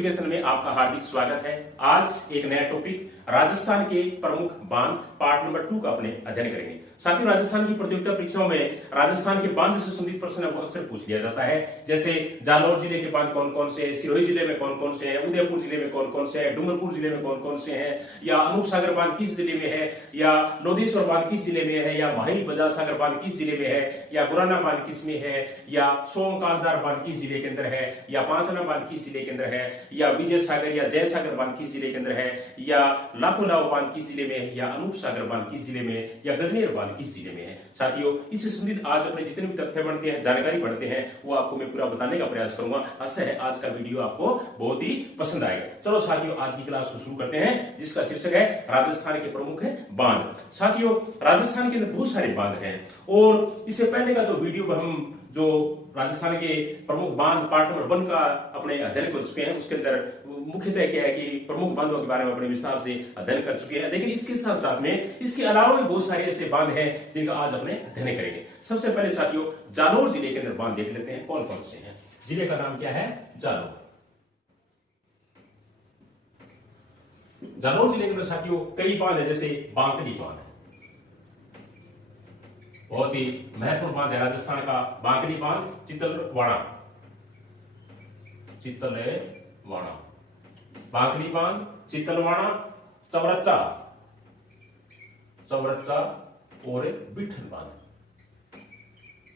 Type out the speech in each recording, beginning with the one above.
Education में आपका हार्दिक स्वागत है। आज एक नया टॉपिक राजस्थान के प्रमुख बांध पार्ट नंबर 2 का अपने अध्ययन करेंगे। साथियों, राजस्थान की प्रतियोगिता परीक्षाओं में राजस्थान के बांध से संबंधित प्रश्न अक्सर पूछ लिया जाता है। जैसे जालौर जिले के बांध कौन कौन से हैं, सिरोही जिले में कौन कौन से हैं, उदयपुर जिले में कौन कौन से हैं, डूंगरपुर जिले में कौन कौन से हैं, या अनूप सागर बांध किस जिले में है, या लोधेश्वर बांध किस जिले में है, या माहिरी बजाज सागर बांध किस जिले में है, या गुराना बांध किस में है, या सोमकालदार बांध किस जिले के अंदर है, या पांसना बांध किस जिले के अंदर है, या विजय सागर या जय सागर बांध किस जिले के अंदर है, या लाखोलाव बांध किस जिले में है, या अनूप सागर बांध किस जिले में है, या गजनेर बांध किस जिले में है। साथियों, इससे संबंधित आज अपने जितने भी तथ्य बढ़ते हैं, जानकारी बढ़ते हैं, वो आपको मैं पूरा बताने का प्रयास करूंगा। आशा है आज का वीडियो आपको बहुत ही पसंद आएगा। चलो साथियों, आज की क्लास को शुरू करते हैं, जिसका शीर्षक है राजस्थान के प्रमुख बांध। साथियों, राजस्थान के अंदर बहुत सारे बांध हैं और इससे पहले का जो वीडियो हम जो राजस्थान के प्रमुख बांध पार्ट नंबर 1 का अपने अध्ययन कर चुके हैं, उसके अंदर मुख्यतः क्या है कि प्रमुख बांधों के बारे में अपने विस्तार से अध्ययन कर चुके हैं। लेकिन इसके साथ साथ में इसके अलावा भी बहुत सारे ऐसे बांध हैं जिनका आज अपने अध्ययन करेंगे। सबसे पहले साथियों, जालौर जिले के अंदर बांध देख लेते हैं कौन कौन से हैं। जिले का नाम क्या है? जालौर। जालौर जिले के अंदर साथियों कई बांध है, जैसे बांकली बांध है, बहुत ही महत्वपूर्ण बांध है राजस्थान का। बांकली बांध, चितलवाड़ा, बांकली बांध, चितलवाड़ा, चवरचा और बिठन बांध।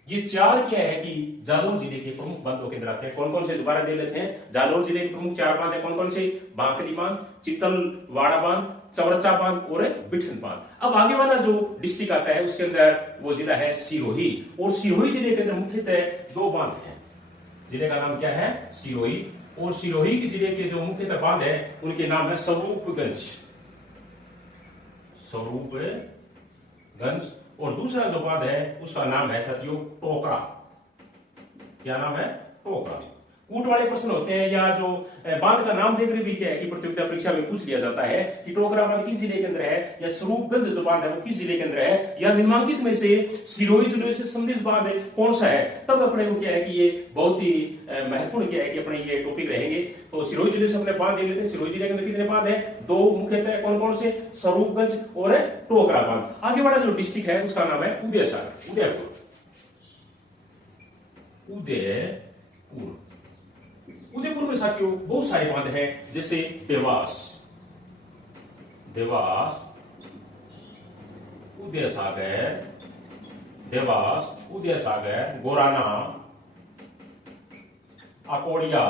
ये चार क्या है कि जालौर जिले के प्रमुख बांधों के अंदर आते हैं। कौन कौन से दोबारा दे लेते हैं। जालौर जिले के प्रमुख चार बांध है। कौन कौन से? बांकली बांध, चितलवाड़ा बांध, चवरचा बांध और बिठन बांध। अब आगे वाला जो डिस्ट्रिक्ट आता है उसके अंदर वो जिला है सिरोही, और सिरोही जिले के अंदर मुख्यतः दो बांध हैं। जिले का नाम क्या है? सिरोही। और सिरोही के जिले के जो मुख्यतः बांध है उनके नाम है स्वरूपगंज, और दूसरा जो बांध है उसका नाम है साथियों टोकरा। क्या नाम है? टोकरा। कूट वाले प्रश्न होते हैं या जो बांध का नाम देकर भी क्या है कि प्रतियोगिता परीक्षा में पूछ लिया जाता है कि टोकरा बांध किस जिले के अंदर है, या स्वरूपगंज जो बांध है वो किस जिले के अंदर है, या निम्नलिखित में से सिरोही जिले से संबंधित बांध है कौन सा है। तब अपने को क्या है कि ये बहुत ही महत्वपूर्ण क्या है कि अपने ये टॉपिक रहेंगे। तो सिरोही जिले से अपने बांध देख लेते हैं। सिरोही जिले के अंदर कितने बांध है? दो मुख्यतः। कौन कौन से? स्वरूपगंज और टोकरा बांध। आगे वाला जो डिस्ट्रिक्ट है उसका नाम है उदयपुर। उदयपुर में साथियों बहुत सारे बांध हैं, जैसे देवास, उदय सागर, गोराना, अकोड़िया,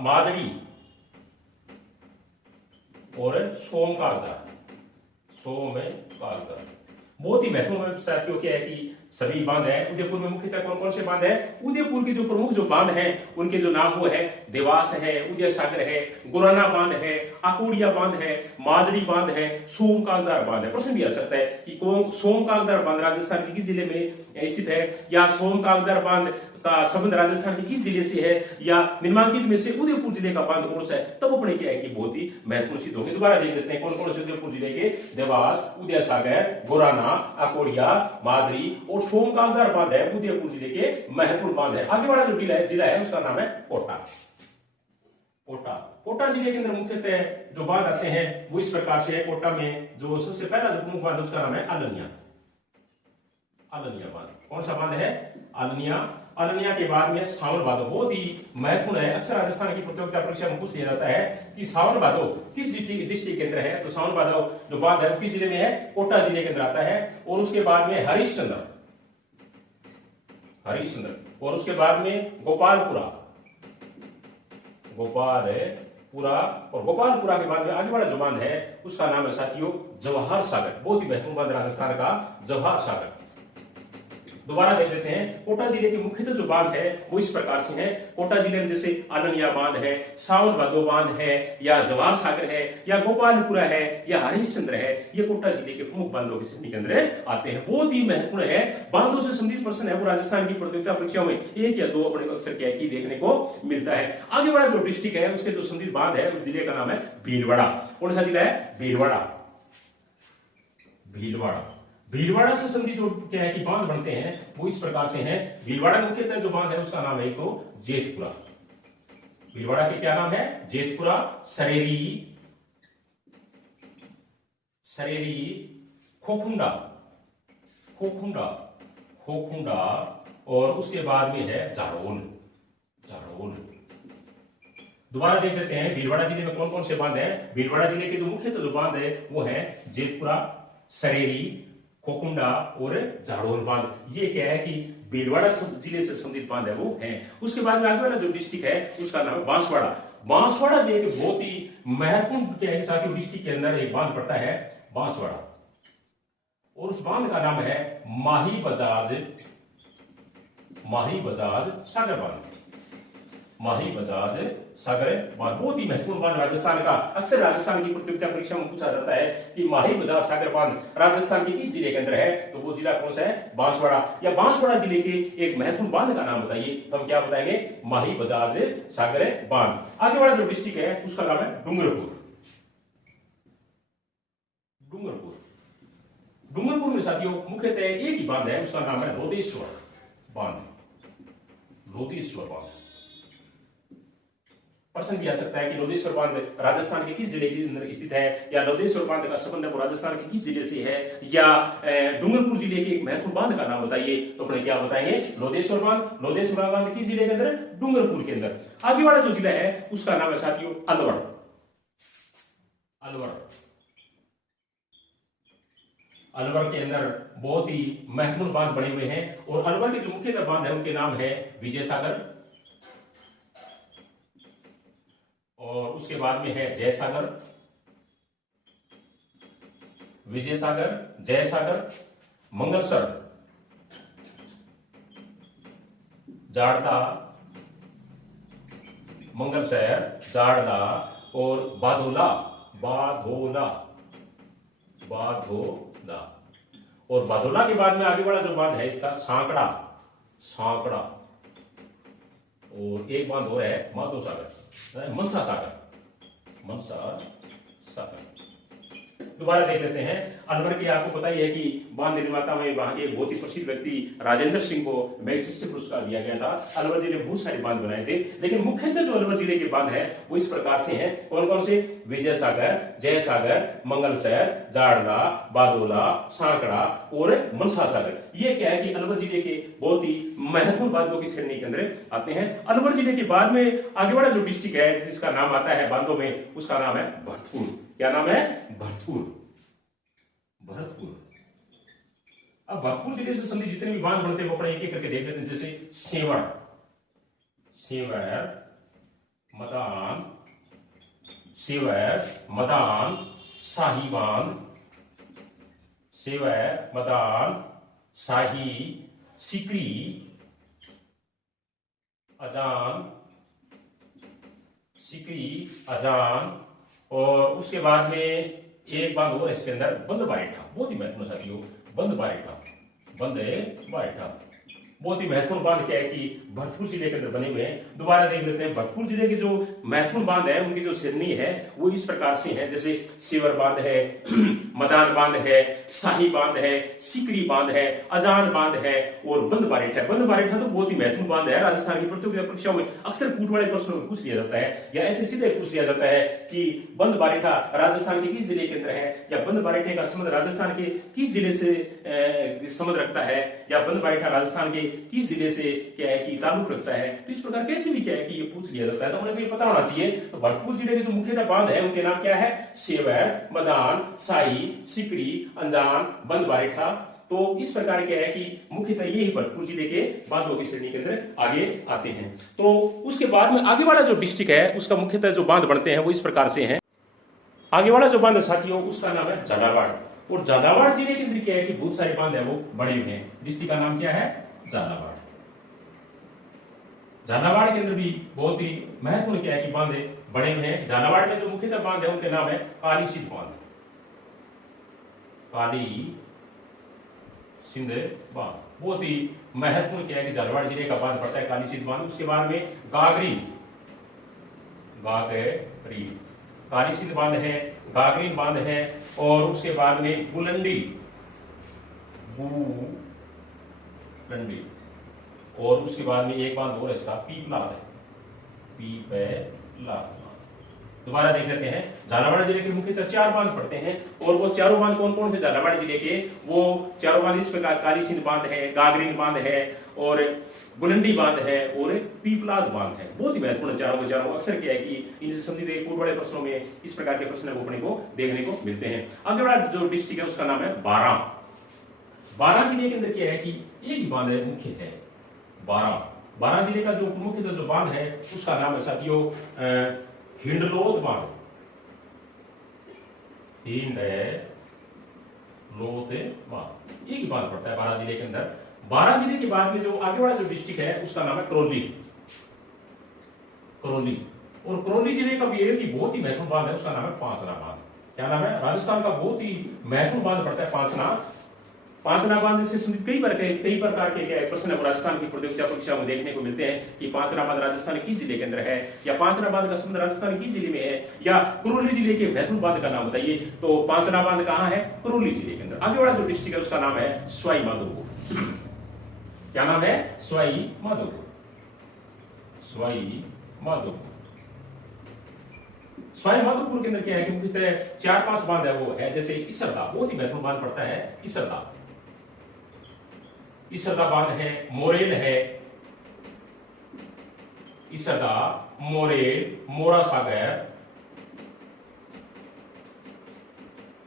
मादड़ी और सोमकालदार। बहुत ही महत्वपूर्ण साथियों क्या है कि सभी बांध है। उदयपुर में मुख्यतः कौन कौन से बांध है? उदयपुर के जो प्रमुख जो बांध हैं उनके जो नाम वो है देवास है, उदय सागर है, गुराना बांध है, अकोड़िया बांध है, मादड़ी बांध है, सोमकालदार बांध है। प्रश्न भी आ सकता है कि कौन सोमकालदार बांध राजस्थान के किस जिले में स्थित है, या सोमकालदार बांध का संबंध राजस्थान के किस जिले से है, या निम्नलिखित में से उदयपुर जिले का बांध कौन सा है। तब अपने क्या है कि बहुत ही महत्वपूर्ण सिद्ध होंगे। दोबारा देख लेते हैं कौन कौन से उदयपुर जिले के। देवास, उदय सागर, गोराना, अकोड़िया, मादरी और सोमकालदार बांध है उदयपुर जिले के महत्वपूर्ण बांध है। आगे वाला जो जिला है उसका नाम है कोटा जिले के अंदर मुख्यतः जो बांध आते हैं वो इस प्रकार से है। कोटा में जो सबसे पहला जो प्रमुख बांध है उसका नाम है आलनिया बांध। कौन सा बांध है? आलनिया के बाद में सावन भादो, बहुत ही महत्वपूर्ण है। अक्सर राजस्थान की प्रतियोगिता परीक्षा में पूछ लिया जाता है कि सावन भादो किस डिस्ट्रिक्ट के अंदर है। तो सावन भादो जो बांध है किस जिले में है? कोटा जिले के अंदर आता है। और उसके बाद में हरिश्चंद्र, और उसके बाद में गोपालपुरा, और गोपालपुरा के बाद में आगे वाला जो बांध है उसका नाम है साथियों जवाहर सागर। बहुत ही महत्वपूर्ण बांध राजस्थान का जवाहर सागर। दोबारा देख लेते हैं। कोटा जिले के मुख्यतः जो बांध है वो इस प्रकार से हैं। कोटा जिले में जैसे आलनिया बांध है, सावन भादो बांध है, या जवाहर सागर है, या गोपालपुरा है, या हरिश्चंद्र है। ये कोटा जिले के प्रमुख बांधों की श्रेणी के अंदर आते हैं। बहुत ही महत्वपूर्ण है। बांधों से संबंधित प्रश्न है वो राजस्थान की प्रतियोगिता परीक्षाओं में एक या दो अपने अक्सर क्या की देखने को मिलता है। आगे वाला जो डिस्ट्रिक्ट है उसके जो संबंधित बांध है उस जिले का नाम है भीलवाड़ा। कौन सा जिला है? भीलवाड़ा। भीलवाड़ा से संबंधित जो क्या है कि बांध बनते हैं वो इस प्रकार से हैं। भीलवाड़ा मुख्यतः जो बांध है उसका नाम है एक तो जेतपुरा। भीलवाड़ा के क्या नाम है? जेतपुरा, सरेरी, खोखुंडा, और उसके बाद में है जाड़ोल। दोबारा देख लेते हैं भीलवाड़ा जिले में कौन कौन से बांध हैं। भीलवाड़ा जिले के जो मुख्यतः जो बांध है वो है जेतपुरा, सरेरी, खोकुंडा और जाड़ोल बांध। ये क्या है कि भीलवाड़ा जिले से संबंधित बांध है वो है। उसके बाद में आगे वाला जो डिस्ट्रिक्ट है उसका नाम है बांसवाड़ा। बांसवाड़ा जो एक बहुत ही महत्वपूर्ण क्या है साथियों, डिस्ट्रिक्ट के अंदर एक बांध पड़ता है बांसवाड़ा, और उस बांध का नाम है माही बजाज सागर बांध। माही बजाज सागर बांध बहुत ही महत्वपूर्ण बांध राजस्थान का। अक्सर राजस्थान की प्रतियोगिता परीक्षा में पूछा जाता है कि माही बजाज सागर बांध राजस्थान के किस जिले के अंदर है, तो वो जिला कौन सा है? बांसवाड़ा। या बांसवाड़ा जिले के एक महत्वपूर्ण बांध का नाम बताइए, तो हम क्या बताएंगे? माही बजाज सागर बांध। आगे वाला जो डिस्ट्रिक्ट है उसका नाम है डूंगरपुर। डूंगरपुर में साथियों मुख्यतः एक ही बांध है, उसका नाम है लोदेश्वर बांध। प्रश्न किया सकता है कि लोदेश्वर बांध राजस्थान के किस जिले के अंदर स्थित है, या लोदेश्वर बांध का संबंध है वो राजस्थान के किस जिले से है, या डूंगरपुर जिले के एक महत्वपूर्ण बांध का नाम बताइए, तो अपने क्या बताएंगे? लोदेश्वर बांध किस जिले के अंदर? डूंगरपुर के अंदर। आगे वाला जो जिला है उसका नाम है साथियों अलवर। अलवर के अंदर बहुत ही महत्वपूर्ण बांध बने हुए हैं, और अलवर के जो मुख्य बांध है उनके नाम है विजय सागर, और उसके बाद में है जयसागर, मंगलसर, जाड़दा, और बाधोला। और बाधोला के बाद में आगे वाला जो बांध है इसका सांकड़ा, और एक बांध और है माधो सागर, मनसा सागर। दोबारा देख लेते हैं। अलवर की आपको पता ही है कि बांध निर्माता में वहां के बहुत ही प्रसिद्ध व्यक्ति राजेंद्र सिंह को मैग्सेसे पुरस्कार दिया गया था। अलवर जिले बहुत सारे बांध बनाए थे, लेकिन मुख्यतः जो अलवर जिले के बांध है वो इस प्रकार से हैं। कौन कौन से? विजय सागर, जय सागर, मंगलसर, जाड़दा, बादोला, सांकड़ा और मनसा सागर। ये क्या है कि अलवर जिले के बहुत ही महत्वपूर्ण बांधों की श्रेणी के अंदर आते हैं। अलवर जिले के बाद में आगे वाला जो डिस्ट्रिक्ट है जिसका नाम आता है बांधों में, उसका नाम है भरतपुर। क्या नाम है? भरतपुर। अब भरतपुर जिले से संबंधित जितने भी बांध बनते हैं वो अपने एक एक करके देख लेते हैं। जैसे सेवर, मदान, शाही बांध, शाही, सिकरी, अजान, और उसके बाद में एक बांध और इसके अंदर बंद बारेठा। बहुत ही महत्वपूर्ण साथियों, बंद बारेठा बहुत ही महत्वपूर्ण बांध क्या है कि भरतपुर जिले के अंदर बने हुए हैं। दोबारा देख लेते हैं। भरतपुर जिले के जो महत्वपूर्ण बांध है उनकी जो श्रेणी है वो इस प्रकार से है। जैसे सेवर बांध है, मदान बांध है, शाही बांध है, सिकरी बांध है, अजान बांध है और बंद बारेठा। बंद बारेठा तो बहुत ही महत्वपूर्ण बांध है। राजस्थान की प्रतियोगिता परीक्षाओं में अक्सर कूट वाले प्रश्नों में पूछ लिया जाता है, या ऐसे सीधे पूछ लिया जाता है कि बंद बारेठा राजस्थान के किस जिले के अंदर है, या बंद बारेठे का संबंध राजस्थान के किस जिले से संबंध रखता है, या बंद बारेठा राजस्थान के किस जिले से क्या है कि ताल्लुक रखता है। तो इस प्रकार कैसे भी क्या है कि ये पूछ लिया जाता है, तो हमें ये पता होना चाहिए। तो भरतपुर जिले के जो मुख्यतः बांध है उनके नाम क्या है? सेवर, मदान, शाही, सिकरी, अंजान, बंद बारेठा। तो इस प्रकार क्या है कि मुख्यतः ये ही भरतपुर जिले के बांधों की श्रेणी के अंदर आगे आते हैं। तो उसके बाद में आगे वाला जो डिस्ट्रिक्ट है उसका मुख्यतः जो बांध बनते हैं वो इस प्रकार से हैं। आगे वाला जो बांध साथियों उसका नाम है झालावाड़, और झालावाड़ जिले के अंदर क्या है कि बहुत सारे बांध है वो बड़े हुए हैं। डिस्ट्रिक्ट का नाम क्या है? झालावाड़। झालावाड़ के अंदर भी बहुत ही महत्वपूर्ण क्या है कि बांध बड़े हुए हैं। झालावाड़ में जो मुख्यतः बांध है उनके नाम है काली सिंध बांध, बहुत ही महत्वपूर्ण क्या है कि झालावाड़ जिले का बांध पड़ता है काली सिंध बांध। उसके बाद में गागरी, काली सिंध बांध है, गागरीन बांध है, और उसके बाद में बुलंडी भूलंडी। और उसके बाद में एक बांध और इसका पीपलाद है, पीपलाद। दोबारा देख लेते हैं। झालावाड़ जिले के मुख्यतः 4 बांध पड़ते हैं और वो चारों बांध कौन कौन से झालावाड़ जिले के? वो चारों बांध इस प्रकार काली सिंध बांध है, गागरीन बांध है और बुलंडी बांध है और पीपलाद बांध है। बहुत ही महत्वपूर्ण चारों के चारों। अक्सर क्या है कि इनसे संबंधित पूर्व बड़े प्रश्नों में इस प्रकार के प्रश्न अपने को देखने को मिलते हैं। अगले बड़ा जो डिस्ट्रिक्ट है उसका नाम है बारां। बारां जिले के अंदर क्या है कि एक ही बांध है, मुख्य है बारां। बारां जिले का जो मुख्य जो बांध है उसका नाम है साथियों हिंडलोत बांध। हिंडलोत बांध, एक ही बांध पड़ता है बारां जिले के अंदर। बारां जिले के बाद में जो आगे वाला जो डिस्ट्रिक्ट है उसका नाम है करौली। करौली और करौली जिले का भी एक ही बहुत ही महत्वपूर्ण बांध है, उसका नाम है पांचना बांध। क्या नाम है? राजस्थान का बहुत ही महत्वपूर्ण बांध पड़ता है पांचना। पांचना बांध से संबंधित कई प्रकार के प्रश्न राजस्थान की प्रतियोगिता परीक्षा में देखने को मिलते हैं कि पांचना बांध राजस्थान किस जिले के अंदर है, या पांचना बांध का संबंध राजस्थान किस जिले में है, या करौली जिले के महत्वपूर्ण बांध का नाम बताइए। तो पांचना बांध कहां है? करौली जिले के अंदर। आगे वाला जो डिस्ट्रिक्ट है उसका नाम है सवाई माधोपुर। क्या नाम है? सवाई माधोपुर। सवाई माधोपुर। सवाई माधोपुर के अंदर क्या है कि मुख्यतः 4-5 बांध है वो है, जैसे इसरदा, बहुत ही महत्वपूर्ण बांध पड़ता है इसरदा। इसरदा बांध है, मोरेल है, इसरदा, मोरेल, मोरा सागर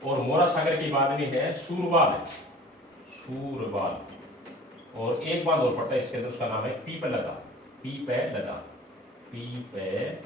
और मोरा सागर के बाद में है सूरबाल। सूरबाल और एक बांध और पड़ता है इसके अंदर, उसका नाम है पीपलदा। पीपलदा, पीपलदा।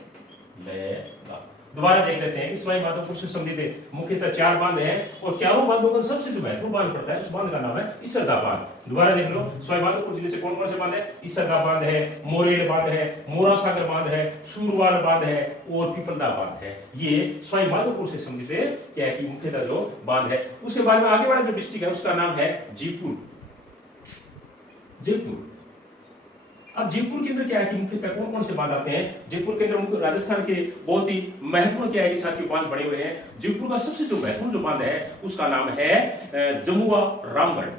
दोबारा देख लेते हैं कि सवाई माधोपुर से संबंधित मुख्यतः 4 बांध हैं और चारों बांधों का सबसे जो महत्वपूर्ण बांध पड़ता है उस बांध का नाम है इसरदा बांध। दोबारा देख लो, सवाई माधोपुर जिले से कौन कौन से बांध है? इसरदा बांध है, मोरेल बांध है, मोरा सागर बांध है, सूरवाल बांध है और पीपलदा बांध है। ये सवाई माधोपुर से संबंधित क्या है कि मुख्यतः जो बांध है। उसके बाद में आगे वाला जो डिस्ट्रिक्ट है उसका नाम है जयपुर। जयपुर। अब जयपुर के अंदर क्या है कि मुख्यतः कौन कौन से बांध आते हैं? जयपुर के अंदर राजस्थान के बहुत ही महत्वपूर्ण क्या है कि साथियों बांध बने हुए हैं। जयपुर का सबसे जो महत्वपूर्ण जो बांध है उसका नाम है जमुआ रामगढ़।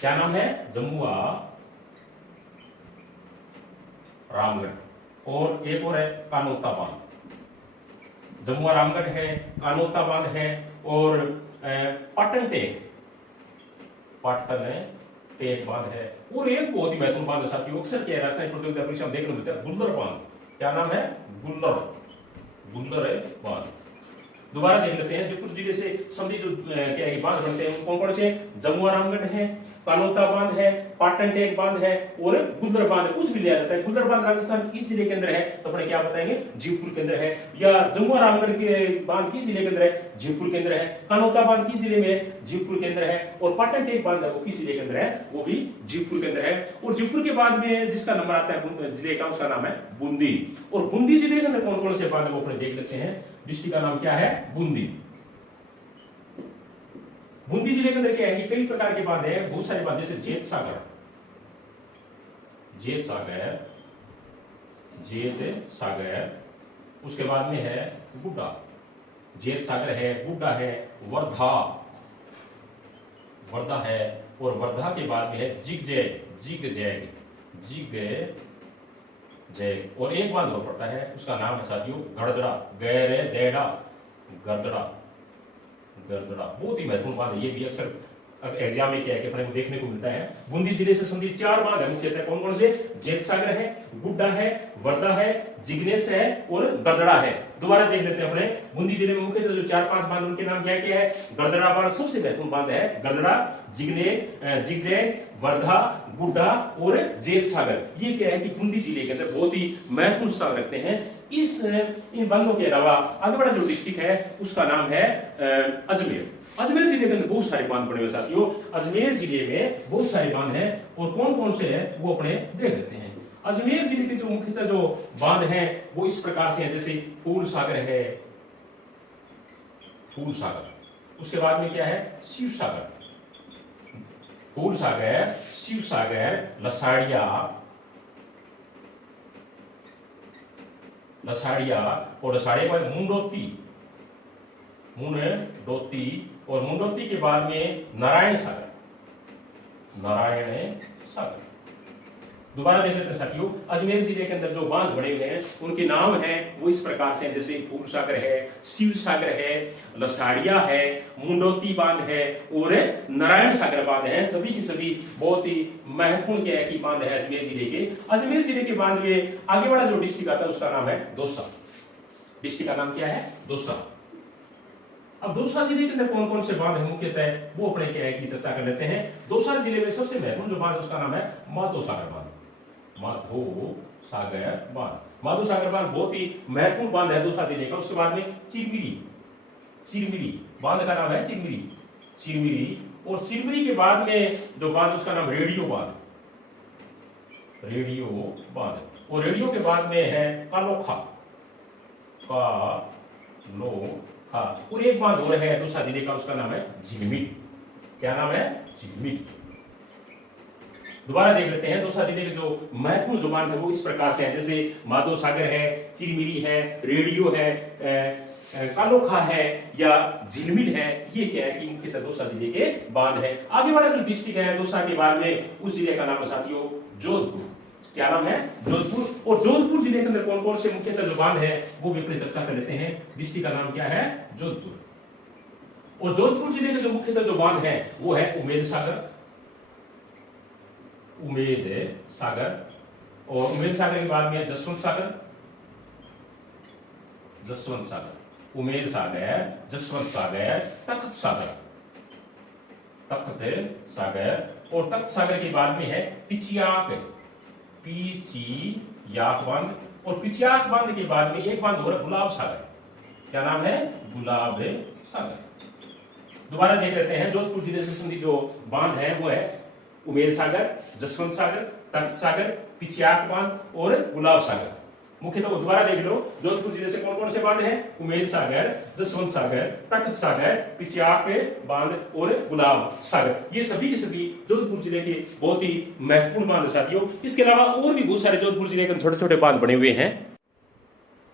क्या नाम है? जमुआ रामगढ़। और एक और है कानोता बांध। जमुआ रामगढ़ है, कानोता बांध है और पाटन टेक बांध है। और एक बहुत ही महत्वपूर्ण बांध साथियों अक्सर क्या है राजस्थान प्रतियोगिता परीक्षा में देखने को मिलता है, गुल्लर बांध। क्या नाम है? गुल्लर बांध। दोबारा देख लेते हैं जयपुर जिले से संबंधित जो क्या है बांध बनते हैं कौन कौन से? जमुआ रामगढ़ है, कानोता बांध है, पाटन टेक बांध है और गुल्लर बांध। कुछ भी लिया जाता है। गुल्लर बांध राजस्थान के किस जिले के अंदर है? तो अपने क्या बताएंगे? जयपुर के अंदर है। या जमुआ रामगढ़ के बांध किस जिले के अंदर है? जयपुर के अंदर है। कानोता बांध किस जिले में है? जयपुर के अंदर है। और पाटन टेक बांध है वो किस जिले के अंदर है? वो भी जयपुर के अंदर है। और जयपुर के बाद में जिसका नंबर आता है जिले का उसका नाम है बूंदी। और बूंदी जिले के अंदर कौन कौन से बांध है वो अपने देख लेते हैं। डिस्ट्रिक्ट का नाम क्या है? बूंदी। बूंदी जिले के अंदर क्या है कि कई प्रकार के बांध है, बहुत सारे बांध, जैसे जेत सागर, उसके बाद में है गुड्डा। जेत सागर है, गुड्डा है, वर्धा है और वर्धा के बाद में है जिगजैग और एक बांध और पड़ता है उसका नाम है साथियों गरदड़ा। बहुत ही महत्वपूर्ण बात है, ये भी अक्सर एग्जाम में क्या है कि अपने को देखने को मिलता है। बूंदी जिले से संबंधित 4 बांध है मुख्यतः कौन कौन से? जेत सागर है, गुड्डा है, वर्धा है, जिग्नेश है और गरदड़ा है। दोबारा देख लेते हैं अपने बूंदी जिले में मुख्यतः जो 4-5 बांध उनके नाम क्या क्या है? गरदड़ा बांध सबसे महत्वपूर्ण बांध है, गरदड़ा, जिगजैग, वर्धा, गुड्डा और जेत सागर। ये क्या है कि बूंदी जिले के अंदर बहुत ही महत्वपूर्ण स्थान रखते हैं। इन बांधों के अलावा आगे वाला जो डिस्ट्रिक्ट है उसका नाम है अजमेर। अजमेर जिले के अंदर बहुत सारे बांध पड़े हुए साथियों। अजमेर जिले में बहुत सारे बांध हैं और कौन कौन से हैं वो अपने देख लेते हैं। अजमेर जिले के जो मुख्यतः जो बांध हैं वो इस प्रकार से हैं, जैसे फूल सागर है, उसके बाद में क्या है? शिव सागर, फूल सागर, शिव सागर, लसाड़िया और लसाड़िया के बाद मुंडोती और मुंडोती के बाद में नारायण सागर। नारायण सागर। दोबारा देख लेते हैं साथियों, अजमेर जिले के अंदर जो बांध बने हुए हैं उनके नाम हैं वो इस प्रकार से हैं, जैसे फूल सागर है, शिव सागर है, लसाड़िया है, मुंडोती बांध है और नारायण सागर बांध है। सभी की सभी बहुत ही महत्वपूर्ण क्या है कि बांध है अजमेर जिले के। अजमेर जिले के बांध में आगे वाला जो डिस्ट्रिक्ट आता है उसका नाम है दौसा। डिस्ट्रिक्ट का नाम क्या है? दौसा। अब दौसा जिले के अंदर कौन कौन से बांध है मुख्यतः वो अपने क्या है की चर्चा कर लेते हैं। दौसा जिले में सबसे महत्वपूर्ण जो बांध उसका नाम है माधो सागर बांध। माधो सागर बांध, माधो सागर बांध बहुत ही महत्वपूर्ण बांध है दौसा जिले का। उसके बाद में चिरमिरी, चिरमिरी बांध का नाम है चिरमिरी, चिरमिरी। और चिरमिरी के बाद में जो बांध उसका नाम रेडियो बांध, रेडियो बांध। और रेडियो के बाद में है कालोखा, कालोखा। और एक बांध और है दौसा जिले का, उसका नाम है झिगमिल। क्या नाम है? झिगमिल। दोबारा देख लेते हैं दौसा जिले के जो महत्वपूर्ण जो बांध है वो इस प्रकार से है, जैसे माधो सागर है, चिरमिरी है, रेडियो है, कालोखा है या झिलमिल है। ये क्या है कि मुख्यतः दौसा जिले के बांध है। आगे वाला जो डिस्ट्रिक्ट है दौसा के बाद में उस जिले का नाम है साथियों जोधपुर। क्या नाम है? जोधपुर। और जोधपुर जिले के अंदर कौन कौन से मुख्यतः जो बांध है वो भी अपनी चर्चा कर लेते हैं। डिस्ट्रिक्ट का नाम क्या है? जोधपुर। और जोधपुर जिले के जो मुख्यतः जो बांध है वो है उमेद सागर, उमेद सागर। और उमेद सागर के बाद में जसवंत सागर, जसवंत सागर, उमेद सागर, जसवंत सागर, तख्त सागर, तख्त सागर। और तख्त सागर के बाद में है पिचियाक, पिचियाक बांध। और पिचियाक बांध के बाद में एक बांध हो रहा है गुलाब सागर। क्या नाम है? गुलाब सागर। दोबारा देख लेते हैं जोधपुर जिले से संबंधित जो बांध है वो है उमेद सागर, जसवंत सागर, तख्त सागर, पिचियाक बांध और गुलाब सागर। मुख्यतः दोबारा देख लो जोधपुर जिले से कौन कौन से बांध हैं? उमेद सागर, जसवंत सागर, तख्त सागर, पिचियाक बांध और गुलाब सागर। ये सभी के सभी जोधपुर जिले के बहुत ही महत्वपूर्ण बांध साथियों। इसके अलावा और भी बहुत सारे जोधपुर जिले के छोटे छोटे बांध बने हुए हैं।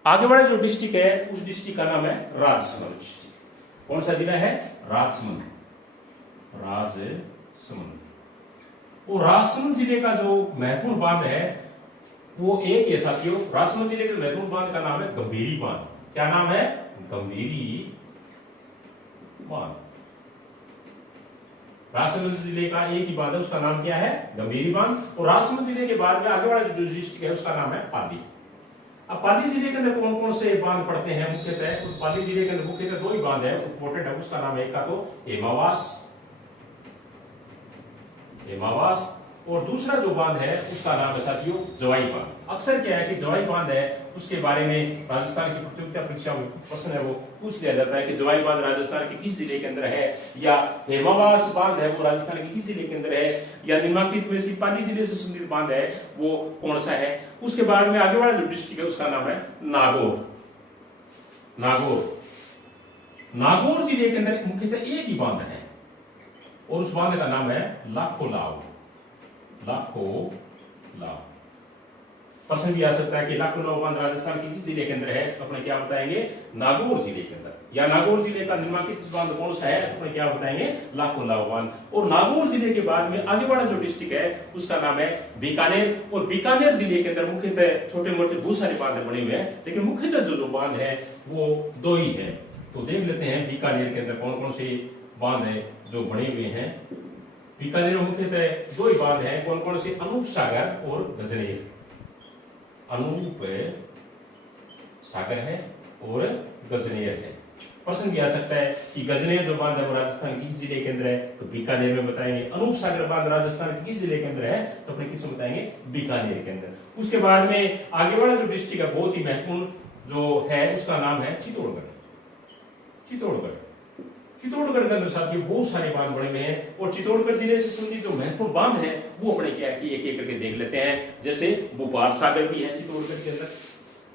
आगे वाला जो डिस्ट्रिक्ट है उस डिस्ट्रिक्ट का नाम है राजसमंद डिस्ट्रिक्ट। कौन सा जिला है? राजसमंद, राजसमंद। और राजसमंद जिले का जो महत्वपूर्ण बांध है वो एक है साथियों। राजसमंद जिले के महत्वपूर्ण बांध का नाम है गंभीरी बांध। क्या नाम है? गंभीरी बांध। राजसमंद जिले का एक ही बांध है, उसका नाम क्या है? गंभीरी बांध। और राजसमंद जिले के बाद में आगे वाला जो डिस्ट्रिक्ट है उसका नाम है पाली। अब पाली जिले के अंदर कौन कौन से बांध पड़ते हैं मुख्यतः? तो पाली जिले के अंदर मुख्यतः दो ही बांध है इंपोर्टेंट है। उसका नाम है एक का तो हेमावास, हेमावास। और दूसरा जो बांध है उसका नाम है साथियों जवाई बांध। अक्सर क्या है कि जवाई बांध है उसके बारे में राजस्थान की प्रतियोगिता परीक्षा में प्रश्न है वो पूछ लिया जाता है कि जवाई बांध राजस्थान के किस जिले के अंदर है, या हेमावास बांध है वो राजस्थान के किस जिले के अंदर है, या निम्नलिखित में से पाली जिले से संबंधित बांध है वो कौन सा है। उसके बाद में आगे वाला जो डिस्ट्रिक्ट है उसका नाम है नागौर। नागौर, नागौर जिले के अंदर मुख्यतः एक ही बांध है और उस बांध का नाम है लाखो लाव। लाखो लाव। प्रश्न भी आ सकता है कि लाखो लाव बांध राजस्थान के किस जिले के अंदर है, तो अपने क्या बताएंगे? नागौर जिले के अंदर। या नागौर जिले का निम्नलिखित बांध कौन सा है, तो अपने क्या बताएंगे? लाखो लाव बांध। और नागौर जिले के बाद में आगे वाला जो डिस्ट्रिक्ट है उसका नाम है बीकानेर। और बीकानेर जिले के अंदर मुख्यतः छोटे मोटे बहुत सारे बांध बने हुए हैं, लेकिन मुख्यतः जो बांध है वो दो ही है। तो देख लेते हैं बीकानेर के अंदर कौन कौन से बांध है जो बने हुए हैं। बीकानेर में मुख्यतः दो ही बांध हैं, कौन कौन से? अनूप सागर और गजनेर। अनूप सागर है और गजनेर है। प्रश्न भी आ सकता है कि गजनेर जो बांध है वो राजस्थान के किस जिले के अंदर है, तो बीकानेर में बताएंगे। अनूप सागर बांध राजस्थान के किस जिले के अंदर है, तो अपने किस में बताएंगे? बीकानेर के अंदर। उसके बाद में आगे वाला जो डिस्ट्रिक्ट है बहुत ही महत्वपूर्ण जो है उसका नाम है चित्तौड़गढ़। चित्तौड़गढ़, चित्तौड़गढ़ के अंदर साथियों बहुत सारे बांध बने हुए हैं। और चित्तौड़गढ़ जिले से संबंधित जो महत्वपूर्ण बांध है वो अपने क्या कि एक एक करके देख लेते हैं। जैसे भोपाल सागर भी है चित्तौड़गढ़ के अंदर,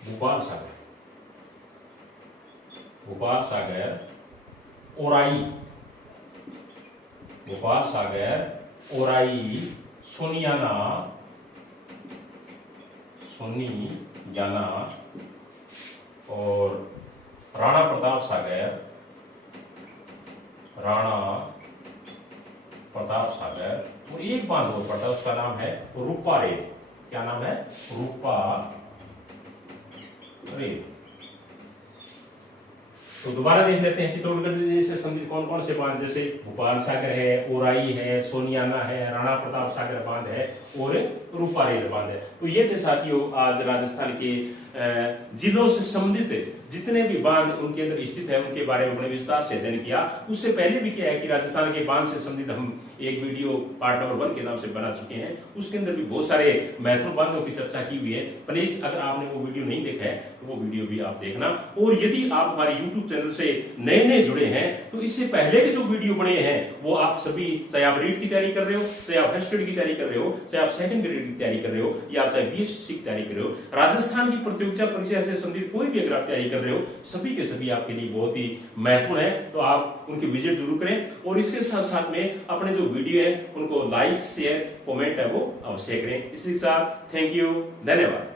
भोपाल सागर, भोपाल सागर, ओराई, भोपाल सागर, ओराई, सोनियाना, सोनियाना और राणा प्रताप सागर, राणा प्रताप सागर और एक बांध और पड़ता है, उसका नाम है रूपा रेल। क्या नाम है? रूपा रेल। तो दोबारा देख लेते हैं चित्तौड़गढ़ से संबंधित कौन कौन से बांध, जैसे भोपाल सागर है, ओराई है, सोनियाना है, राणा प्रताप सागर बांध है और रूपा रेल बांध है। तो ये थे साथियों आज राजस्थान के जिलों से संबंधित जितने भी बांध उनके अंदर स्थित है उनके बारे में बड़े विस्तार से अध्ययन किया। उससे पहले भी क्या है कि राजस्थान के बांध से संबंधित हम एक वीडियो पार्ट नंबर 1 के नाम से बना चुके हैं, उसके अंदर भी बहुत सारे महत्वपूर्ण बांधों की चर्चा की हुई है। प्लीज अगर आपने वो वीडियो नहीं देखा है तो वो वीडियो भी आप देखना। और यदि आप हमारे यूट्यूब चैनल से नए नए जुड़े हैं तो इससे पहले के जो वीडियो बने हैं वो आप सभी, चाहे आप रीट की तैयारी कर रहे हो, चाहे आप फर्स्ट ग्रेड की तैयारी कर रहे हो, चाहे आप सेकंड ग्रेड की तैयारी कर रहे हो, या चाहे बीएससी की तैयारी कर रहे हो, राजस्थान की प्रतियोगिता परीक्षा से संबंधित कोई भी अगर आप तैयारी कर रहे हो, सभी के सभी आपके लिए बहुत ही महत्वपूर्ण है। तो आप उनके विजिट जरूर करें और इसके साथ साथ में अपने जो वीडियो है उनको लाइक शेयर कमेंट है वो अवश्य करें। इसी के साथ थैंक यू, धन्यवाद।